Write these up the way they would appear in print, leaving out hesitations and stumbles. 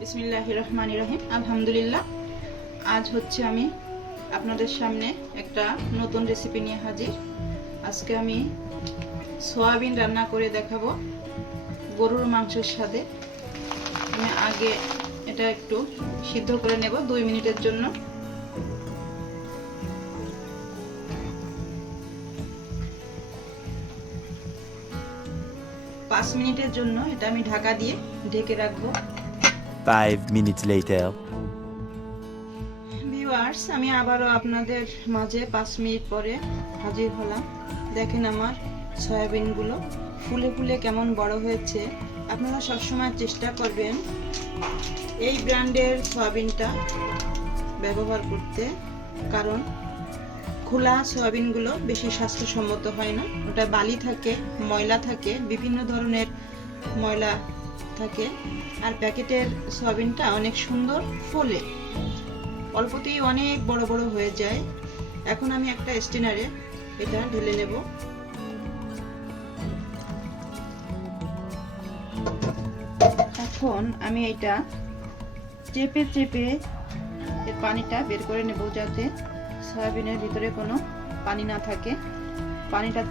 বিসমিল্লাহির রহমানির রহিম। আলহামদুলিল্লাহ। আজ হচ্ছে আমি আপনাদের সামনে একটা নতুন রেসিপি নিয়ে হাজির। আজকে আমি সয়াবিন রান্না করে দেখাবো গরুর মাংসের সাথে। আমি আগে এটা একটু সিদ্ধ করে নেব 2 মিনিটের জন্য। পাঁচ মিনিটের জন্য এটা আমি ঢাকা দিয়ে ঢেকে রাখবো। 5 minutes later. ভিউয়ার্স, আমি আবারও আপনাদের মাঝে 5 মিনিট পরে হাজির হলাম। দেখেন আমার সয়াবিনগুলো ফুলে ফুলে কেমন বড় হয়েছে। আপনারা সবসময় চেষ্টা করবেন এই ব্র্যান্ডের সয়াবিনটা ব্যবহার করতে, কারণ খোলা সয়াবিনগুলো বেশি স্বাস্থ্যসম্মত হয় না। ওটা বালি থাকে, ময়লা থাকে, বিভিন্ন ধরনের ময়লা থাকে। আর প্যাকেটের সয়াবিনটা অনেক সুন্দর ফোলে, অল্পতেই অনেক বড় বড় হয়ে যায়। এখন আমি একটা স্টেনারে এটা ঢেলে নেব। এখন আমি এটা চেপে চেপে এর পানিটা বের করে নেব, যাতে সয়াবিনের ভিতরে কোনো পানি না থাকে। পানিটা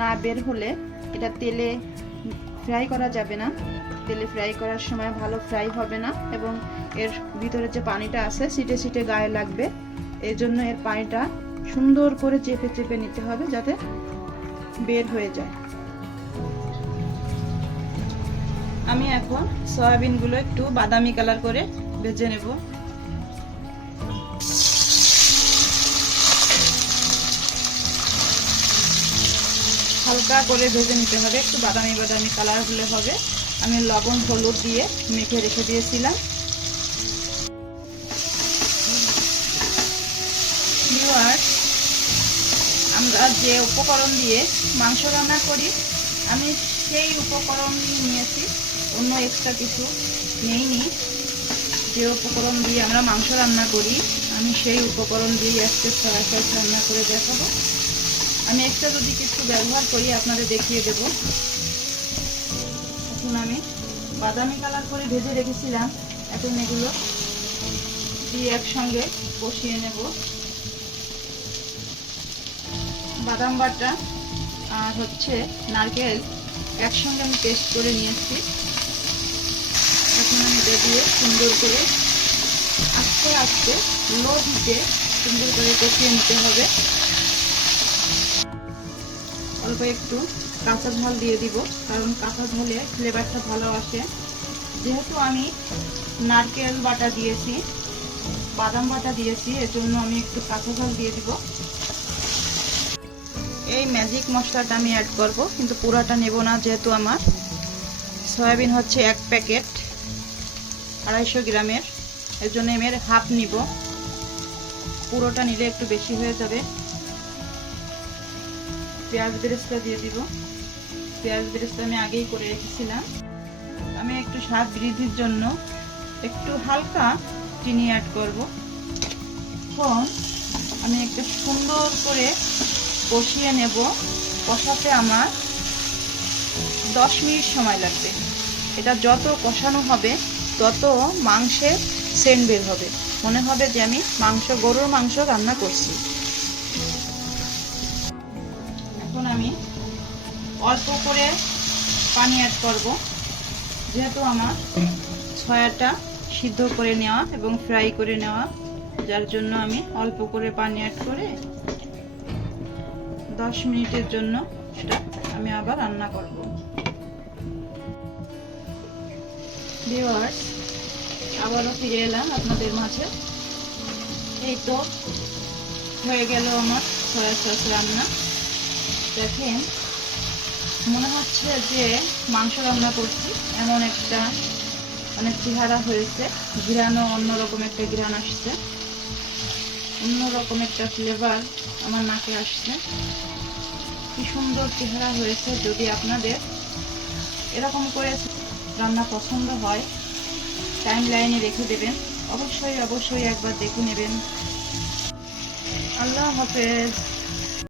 না বের হলে এটা তেলে ফ্রাই করা যাবে না। তেলে ফ্রাই করার সময় ভালো ফ্রাই হবে না এবং এর ভিতরে যে পানিটা আছে সিটে সিটে গায়ে লাগবে। এই জন্য এর পানিটা সুন্দর করে চেপে চেপে নিতে হবে, যাতে বের হয়ে যায়। আমি এখন সয়াবিনগুলো একটু বাদামি কালার করে ভেজে নেব। হালকা করে ভেজে নিতে হবে, একটু বাদামি বাদামি কালার হলে হবে। আমি লবণ হলুদ দিয়ে মেখে রেখে দিয়েছিলাম। ভিউয়ার্স, আমরা যে উপকরণ দিয়ে মাংস রান্না করি, আমি সেই উপকরণ নিয়েছি, অন্য এক্সট্রা কিছু নেইনি। যে উপকরণ দিয়ে আমরা মাংস রান্না করি, আমি সেই উপকরণ দিয়ে আজকে সয়া সস রান্না করে দেখাবো। আমি এক্সট্রা যদি কিছু ব্যবহার করি আপনাদের দেখিয়ে দেব। এখন আমি বাদামি কালার করে ভেজে রেখেছিলাম, এখন এগুলো দিয়ে একসঙ্গে কষিয়ে নেব। বাদাম বাটা আর হচ্ছে নারকেল একসঙ্গে আমি পেস্ট করে নিয়েছি। এখন আমি এটা দিয়ে সুন্দর করে আস্তে আস্তে লো হিটে সুন্দর করে কষিয়ে নিতে হবে। অল্প একটু কাঁচা ঝাল দিয়ে দিব, কারণ কাঁচা ঝালে ফ্লেভারটা ভালো আসে। যেহেতু আমি নারকেল বাটা দিয়েছি, বাদাম বাটা দিয়েছি, এর জন্য আমি একটু কাঁচা ঝাল দিয়ে দিব। এই ম্যাজিক মশলাটা আমি অ্যাড করব, কিন্তু পুরাটা নেব না, যেহেতু আমার সয়াবিন হচ্ছে 1 প্যাকেট 250 গ্রামের, এর জন্য আমি এর হাফ নিব। পুরোটা নিলে একটু বেশি হয়ে যাবে। পেঁয়াজ বেরেস্তা দিয়ে দিব। পেঁয়াজ বেরেস্তা আমি আগেই করে রেখেছিলাম। আমি একটু স্বাদ বৃদ্ধির জন্য একটু হালকা চিনি অ্যাড করব। এখন আমি একটু সুন্দর করে কষিয়ে নেব। কষাতে আমার 10 মিনিট সময় লাগবে। এটা যত কষানো হবে তত মাংসের সেন্ট বের হবে, মনে হবে যে আমি গরুর মাংস রান্না করছি। এখন আমি অল্প করে পানি অ্যাড করব, যেহেতু আমার সয়াটা সিদ্ধ করে নেওয়া এবং ফ্রাই করে নেওয়া, যার জন্য আমি অল্প করে পানি অ্যাড করে 10 মিনিটের জন্য এটা আমি আবার রান্না করব। ভিউয়ার্স, আবারও ফিরে এলাম আপনাদের মাঝে। এই তো হয়ে গেল আমার সয়া সস রান্না। দেখেন, মনে হচ্ছে যে মাংস রান্না করছি, এমন একটা চেহারা হয়েছে। ঘ্রাণও অন্যরকম একটা ঘ্রাণ আসছে, অন্যরকম একটা ফ্লেভার আমার নাকে আসছে। কি সুন্দর চেহারা হয়েছে। যদি আপনাদের এরকম করে রান্না পছন্দ হয়, টাইম লাইনে রেখে দেবেন, অবশ্যই অবশ্যই একবার দেখে নেবেন। আল্লাহ হাফেজ।